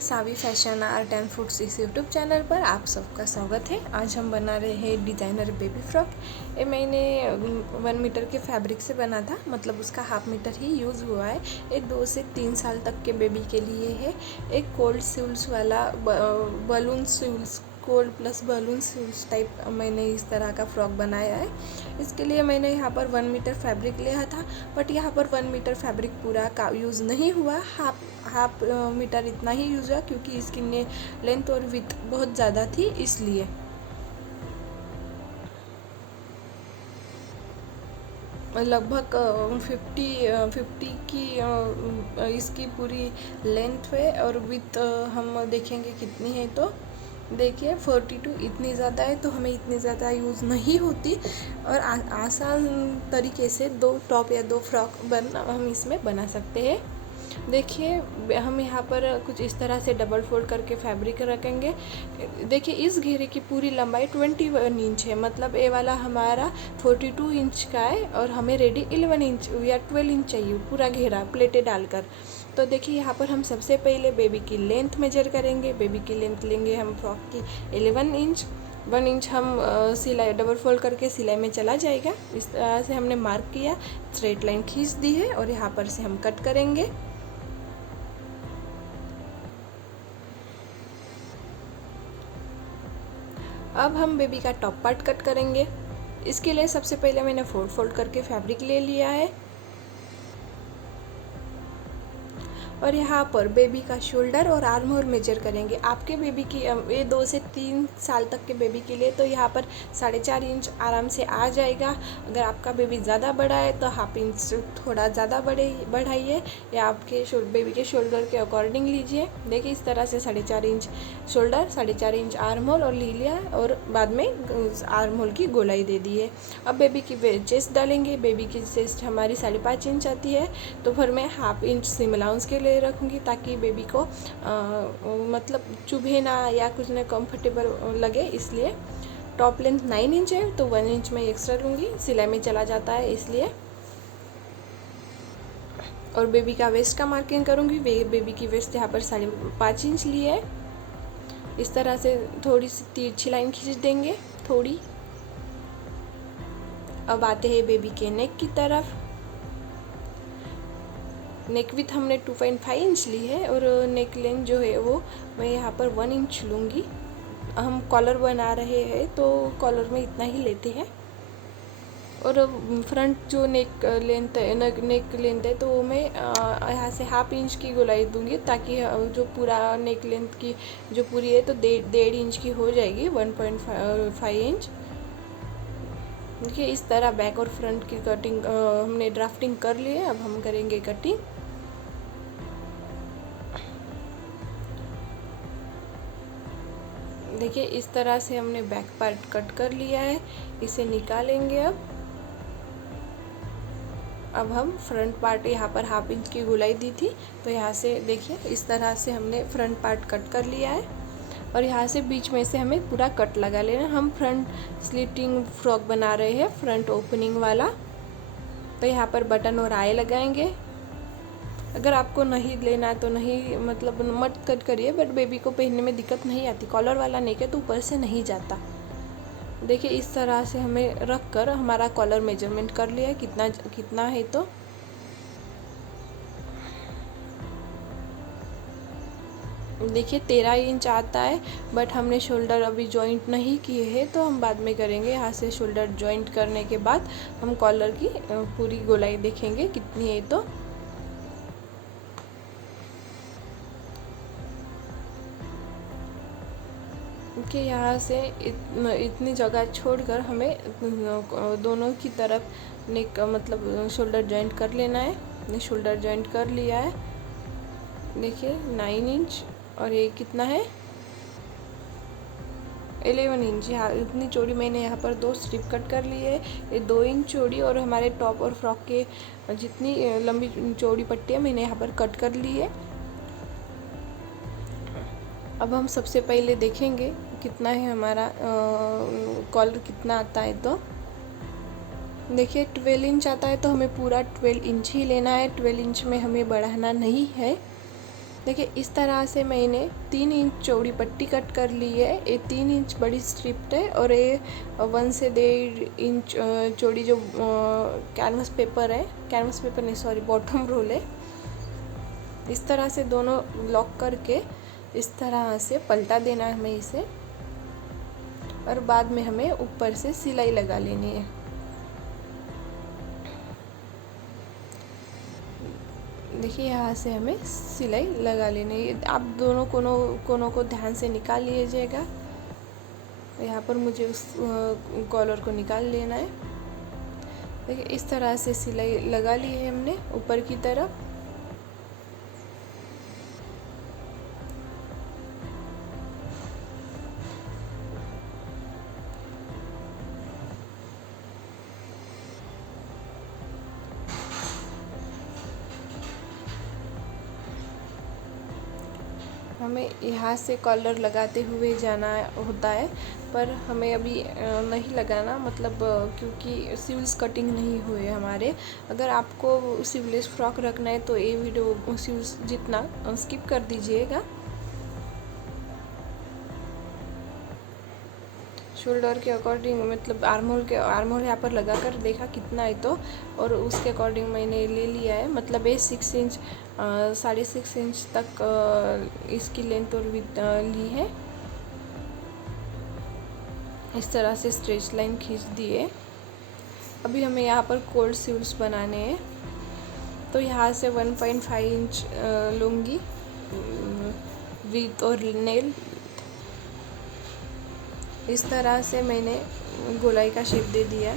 Saavi fashion art and foods इस YouTube channel पर आप सबका स्वागत है। आज हम बना रहे हैं डिज़ाइनर बेबी फ्रॉक। ये मैंने 1 मीटर के फैब्रिक से बना था, मतलब उसका हाफ मीटर ही यूज़ हुआ है। ये 2 से 3 साल तक के बेबी के लिए है। एक कोल्ड सिल्स वाला बलून सिल्स, कोल्ड प्लस बलून सिल्स टाइप मैंने इस तरह का फ्रॉक बनाया है। इसके लिए मैंने यहाँ पर 1 मीटर फैब्रिक लिया था, बट यहाँ पर 1 मीटर फैब्रिक पूरा का यूज़ नहीं हुआ। हाफ मीटर इतना ही यूज़ हुआ, क्योंकि इसकी लेंथ और विड्थ बहुत ज़्यादा थी, इसलिए लगभग 50 की इसकी पूरी लेंथ है। और विड्थ हम देखेंगे कितनी है, तो देखिए 42 इतनी ज़्यादा है, तो हमें इतनी ज़्यादा यूज़ नहीं होती। और आसान तरीके से 2 टॉप या 2 फ्रॉक हम इसमें बना सकते हैं। देखिए हम यहाँ पर कुछ इस तरह से डबल फोल्ड करके फैब्रिक रखेंगे। देखिए इस घेरे की पूरी लंबाई 21 इंच है, मतलब ये वाला हमारा 42 इंच का है, और हमें रेडी 11 इंच या 12 इंच चाहिए पूरा घेरा प्लेटें डालकर। तो देखिए यहाँ पर हम सबसे पहले बेबी की लेंथ मेजर करेंगे। बेबी की लेंथ लेंगे हम फ्रॉक की 11 इंच। 1 इंच हम सिलाई डबल फोल्ड करके सिलाई में चला जाएगा। इस तरह से हमने मार्क किया, स्ट्रेट लाइन खींच दी है, और यहाँ पर से हम कट करेंगे। अब हम बेबी का टॉप पार्ट कट करेंगे। इसके लिए सबसे पहले मैंने फोल्ड करके फैब्रिक ले लिया है, और यहाँ पर बेबी का शोल्डर और आर्म होल मेजर करेंगे। आपके बेबी की ये 2 से 3 साल तक के बेबी के लिए तो यहाँ पर 4.5 इंच आराम से आ जाएगा। अगर आपका बेबी ज़्यादा बड़ा है तो हाफ इंच थोड़ा ज़्यादा बढ़ाइए, या आपके बेबी के शोल्डर के अकॉर्डिंग लीजिए। देखिए इस तरह से 4.5 inch shoulder, 4.5 inch arm hole और ले लिया, और बाद में आर्म होल की गोलाई दे दी है। अब बेबी की चेस्ट डालेंगे। बेबी की चेस्ट हमारी 5.5 इंच आती है, तो फिर मैं हाफ इंच सीम अलाउंस के लिए रखूँगी, ताकि बेबी को मतलब चुभे ना या कुछ ना कंफर्टेबल लगे। इसलिए टॉप लेंथ 9 इंच है, तो 1 इंच में एक्स्ट्रा लूँगी, सिलाई में चला जाता है इसलिए। और बेबी का वेस्ट का मार्किंग करूँगी। बेबी की वेस्ट यहाँ पर 5.5 इंच ली है। इस तरह से थोड़ी सी तिरछी लाइन खींच देंगे थोड़ी। अब आते हैं बेबी के नेक की तरफ। नेक विथ हमने 2.5 इंच ली है, और नेक लेंथ जो है वो मैं यहाँ पर 1 इंच लूँगी। हम कॉलर बना रहे हैं, तो कॉलर में इतना ही लेते हैं। और फ्रंट जो नेक लेंथ है तो वो मैं यहाँ से हाफ इंच की गोलाई दूँगी, ताकि जो पूरा नेक लेंथ की जो पूरी है तो 1.5 इंच की हो जाएगी, 1.5 इंच। देखिए इस तरह बैक और फ्रंट की कटिंग हमने ड्राफ्टिंग कर ली है। अब हम करेंगे कटिंग। देखिए इस तरह से हमने बैक पार्ट कट कर लिया है, इसे निकालेंगे। अब हम फ्रंट पार्ट, यहाँ पर हाफ इंच की गोलाई दी थी, तो यहाँ से देखिए इस तरह से हमने फ्रंट पार्ट कट कर लिया है, और यहाँ से बीच में से हमें पूरा कट लगा लेना। हम फ्रंट स्लिटिंग फ्रॉक बना रहे हैं, फ्रंट ओपनिंग वाला, तो यहाँ पर बटन और आए लगाएंगे। अगर आपको नहीं लेना तो नहीं, मतलब मत कट करिए, बट बेबी को पहनने में दिक्कत नहीं आती। कॉलर वाला नेक है तो ऊपर से नहीं जाता। देखिए इस तरह से हमें रख कर हमारा कॉलर मेजरमेंट कर लिया है कितना है। तो देखिए 13 इंच आता है, बट हमने शोल्डर अभी जॉइंट नहीं किए हैं, तो हम बाद में करेंगे। यहाँ से शोल्डर जॉइंट करने के बाद हम कॉलर की पूरी गोलाई देखेंगे कितनी है। तो कि यहाँ से इतनी जगह छोड़कर हमें दोनों की तरफ नेक मतलब शोल्डर जॉइंट कर लेना है। शोल्डर जॉइंट कर लिया है। देखिए 9 इंच, और ये कितना है 11 इंच। यहाँ इतनी चौड़ी मैंने यहाँ पर 2 स्ट्रिप कट कर ली है। ये 2 इंच चौड़ी, और हमारे टॉप और फ्रॉक के जितनी लंबी चौड़ी पट्टी है मैंने यहाँ पर कट कर ली है। अब हम सबसे पहले देखेंगे कितना है हमारा कॉलर कितना आता है। तो देखिए 12 इंच आता है, तो हमें पूरा 12 इंच ही लेना है। 12 इंच में हमें बढ़ाना नहीं है। देखिए इस तरह से मैंने 3 इंच चौड़ी पट्टी कट कर ली है। ये 3 इंच बड़ी स्ट्रिप है और ये 1 से 1.5 इंच चौड़ी जो कैनवस पेपर है, कैनवस पेपर नहीं सॉरी बॉटम रोल है। इस तरह से दोनों लॉक करके इस तरह से पलटा देना है हमें इसे, और बाद में हमें ऊपर से सिलाई लगा लेनी है। देखिए यहाँ से हमें सिलाई लगा लेनी है। आप दोनों कोनों को ध्यान से निकाल लीजिएगा। यहाँ पर मुझे उस कॉलर को निकाल लेना है। देखिए इस तरह से सिलाई लगा ली है हमने ऊपर की तरफ। हमें यहाँ से कॉलर लगाते हुए जाना होता है, पर हमें अभी नहीं लगाना, मतलब क्योंकि सिवल्स कटिंग नहीं हुए हमारे। अगर आपको सिवलेस फ्रॉक रखना है तो ये वीडियो सिवल्स जितना स्किप कर दीजिएगा। शोल्डर के अकॉर्डिंग, मतलब आर्महोल यहाँ पर लगा कर देखा कितना है तो, और उसके अकॉर्डिंग मैंने ले लिया है। मतलब ये 6 इंच 6.5 इंच तक इसकी लेंथ और विड्थ ली है। इस तरह से स्ट्रेच लाइन खींच दी है। अभी हमें यहाँ पर कोल्ड सिवल्स बनाने हैं, तो यहाँ से 1.5 इंच लूँगी विड्थ और नेल। इस तरह से मैंने गोलाई का शेप दे दिया।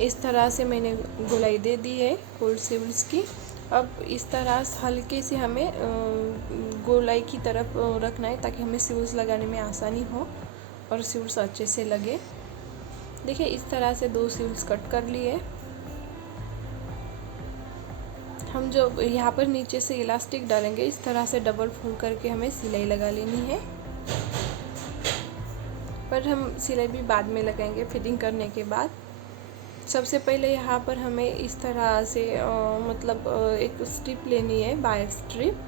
इस तरह से मैंने गोलाई दे दी है कोल्ड सिवल्स की। अब इस तरह हल्के से हमें गोलाई की तरफ रखना है ताकि हमें सिवल्स लगाने में आसानी हो और सिवल्स अच्छे से लगे। देखिए इस तरह से 2 सिवल्स कट कर लिए। हम जो यहाँ पर नीचे से इलास्टिक डालेंगे, इस तरह से डबल फोल्ड करके हमें सिलाई लगा लेनी है, पर हम सिलाई भी बाद में लगाएंगे फिटिंग करने के बाद। सबसे पहले यहाँ पर हमें इस तरह से मतलब एक स्ट्रिप लेनी है, बाय स्ट्रिप।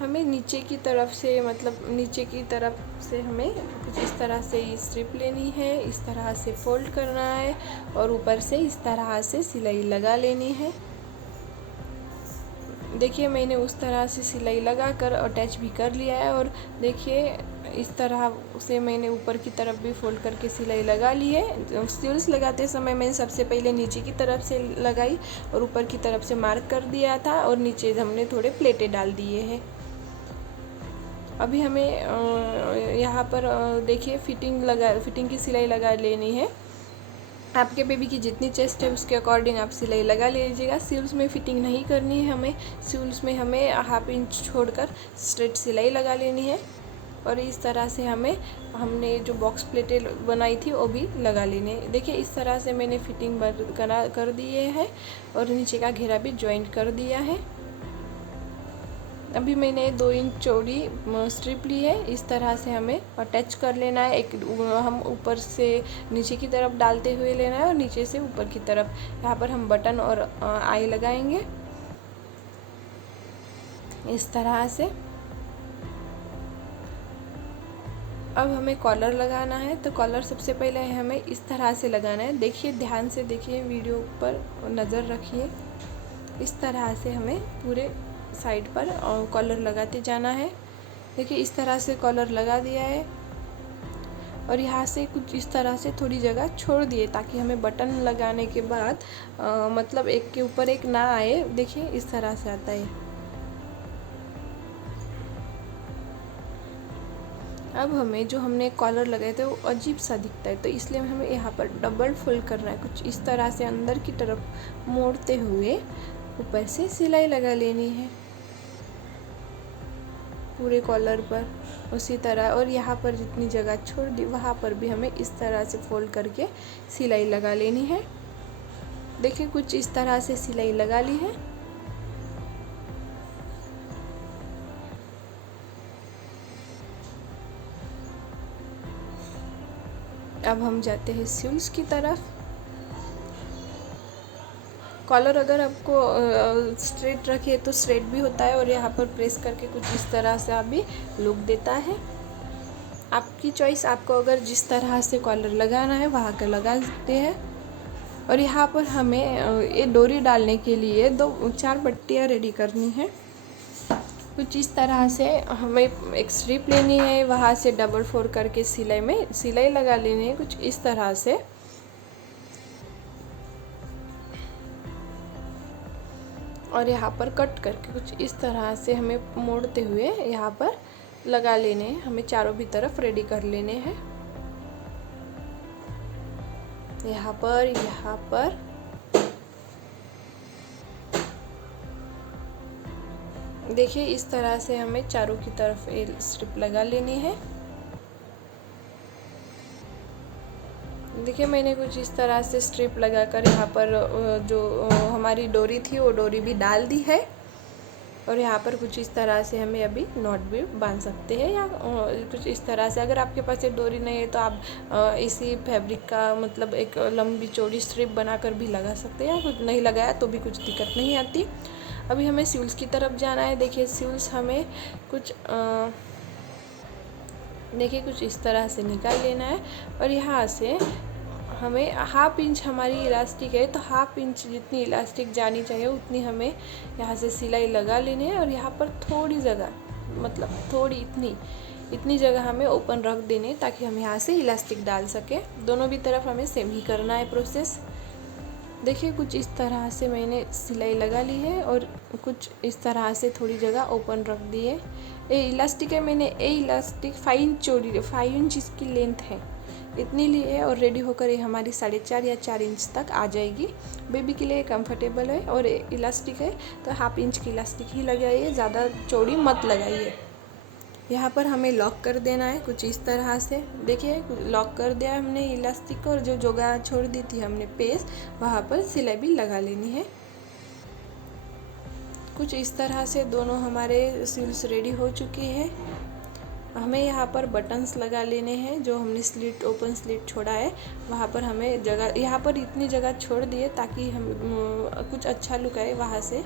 हमें नीचे की तरफ से, मतलब नीचे की तरफ से हमें कुछ इस तरह से स्ट्रिप लेनी है, इस तरह से फोल्ड करना है और ऊपर से इस तरह से सिलाई लगा लेनी है। देखिए मैंने उस तरह से सिलाई लगा कर अटैच भी कर लिया है, और देखिए इस तरह से मैंने ऊपर की तरफ भी फोल्ड करके सिलाई लगा ली है। सिवल्स लगाते समय मैंने सबसे पहले नीचे की तरफ से लगाई और ऊपर की तरफ से मार्क कर दिया था, और नीचे हमने थोड़े प्लेटें डाल दिए हैं। अभी हमें यहाँ पर देखिए फिटिंग की सिलाई लगा लेनी है। आपके बेबी की जितनी चेस्ट है उसके अकॉर्डिंग आप सिलाई लगा लीजिएगा। सिवल्स में फिटिंग नहीं करनी है हमें, सिवल्स में हमें 1/2 इंच छोड़कर स्ट्रेट सिलाई लगा लेनी है। और इस तरह से हमने जो बॉक्स प्लेटें बनाई थी वो भी लगा लेनी है। देखिए इस तरह से मैंने फिटिंग कर दिए है और नीचे का घेरा भी जॉइंट कर दिया है। अभी मैंने 2 इंच चौड़ी स्ट्रिप ली है। इस तरह से हमें अटैच कर लेना है। एक हम ऊपर से नीचे की तरफ डालते हुए लेना है और नीचे से ऊपर की तरफ। यहाँ पर हम बटन और आई लगाएंगे इस तरह से। अब हमें कॉलर लगाना है, तो कॉलर सबसे पहले हमें इस तरह से लगाना है। देखिए ध्यान से देखिए, वीडियो पर नज़र रखिए। इस तरह से हमें पूरे साइड पर कॉलर लगाते जाना है। देखिए इस तरह से कॉलर लगा दिया है और यहाँ से कुछ इस तरह से थोड़ी जगह छोड़ दिए ताकि हमें बटन लगाने के बाद मतलब एक के ऊपर एक ना आए। देखिए इस तरह से आता है। अब हमें जो हमने कॉलर लगाए थे वो अजीब सा दिखता है, तो इसलिए हमें यहाँ पर डबल फोल्ड करना है। कुछ इस तरह से अंदर की तरफ मोड़ते हुए ऊपर से सिलाई लगा लेनी है पूरे कॉलर पर उसी तरह। और यहाँ पर जितनी जगह छोड़ दी वहाँ पर भी हमें इस तरह से फोल्ड करके सिलाई लगा लेनी है। देखिए कुछ इस तरह से सिलाई लगा ली है। अब हम जाते हैं सिवल्स की तरफ। कॉलर अगर आपको स्ट्रेट रखिए तो स्ट्रेट भी होता है, और यहाँ पर प्रेस करके कुछ इस तरह से भी लुक देता है। आपकी चॉइस, आपको अगर जिस तरह से कॉलर लगाना है वहाँ का लगा सकते हैं। और यहाँ पर हमें ये डोरी डालने के लिए 4 पट्टियाँ रेडी करनी है। कुछ इस तरह से हमें एक स्ट्रिप लेनी है, वहाँ से डबल फोल्ड करके सिलाई लगा लेनी है कुछ इस तरह से। और यहाँ पर कट करके कुछ इस तरह से हमें मोड़ते हुए यहाँ पर लगा लेने हैं। हमें चारों भी तरफ रेडी कर लेने हैं। यहाँ पर देखिए इस तरह से हमें चारों की तरफ स्ट्रिप लगा लेनी है। देखिए मैंने कुछ इस तरह से स्ट्रिप लगाकर यहाँ पर जो हमारी डोरी थी वो डोरी भी डाल दी है। और यहाँ पर कुछ इस तरह से हमें अभी नॉट भी बांध सकते हैं, या कुछ इस तरह से। अगर आपके पास ये डोरी नहीं है तो आप इसी फैब्रिक का मतलब एक लंबी चौड़ी स्ट्रिप बनाकर भी लगा सकते हैं, या कुछ नहीं लगाया तो भी कुछ दिक्कत नहीं आती। अभी हमें सिल्स की तरफ जाना है। देखिए सिल्स हमें कुछ देखिए कुछ इस तरह से निकाल लेना है। और यहाँ से हमें 1/2 इंच हमारी इलास्टिक है, तो 1/2 इंच जितनी इलास्टिक जानी चाहिए उतनी हमें यहाँ से सिलाई लगा लेनी है। और यहाँ पर थोड़ी जगह, मतलब थोड़ी इतनी जगह हमें ओपन रख देनी है, ताकि हम यहाँ से इलास्टिक डाल सकें। दोनों भी तरफ हमें सेम ही करना है प्रोसेस। देखिए कुछ इस तरह से मैंने सिलाई लगा ली है, और कुछ इस तरह से थोड़ी जगह ओपन रख दी है। ये इलास्टिक है, मैंने ये इलास्टिक 5 इंच चौड़ी, 5 इंच इसकी लेंथ है, इतनी ली है। और रेडी होकर ये हमारी 4.5 या 4 इंच तक आ जाएगी। बेबी के लिए कंफर्टेबल है। और इलास्टिक है तो 1/2 इंच की इलास्टिक ही लगाइए, ज़्यादा चौड़ी मत लगाइए। यहाँ पर हमें लॉक कर देना है कुछ इस तरह से। देखिए लॉक कर दिया हमने इलास्टिक को, और जो जगह छोड़ दी थी हमने पेस, वहाँ पर सिलाई भी लगा लेनी है। कुछ इस तरह से दोनों हमारे सिल्स रेडी हो चुकी है। हमें यहाँ पर बटन्स लगा लेने हैं। जो हमने ओपन स्लिट छोड़ा है वहाँ पर हमें जगह, यहाँ पर इतनी जगह छोड़ दिए ताकि हम कुछ अच्छा लुक आए, वहाँ से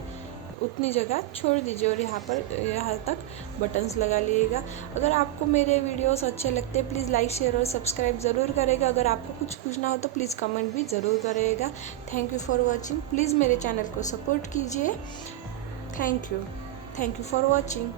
उतनी जगह छोड़ दीजिए। और यहाँ तक बटन्स लगा लीजिएगा। अगर आपको मेरे वीडियोस अच्छे लगते हैं प्लीज़ लाइक शेयर और सब्सक्राइब ज़रूर करेगा। अगर आपको कुछ पूछना हो तो प्लीज़ कमेंट भी ज़रूर करेगा। Thank you for watching. Please मेरे चैनल को सपोर्ट कीजिए। Thank you for watching.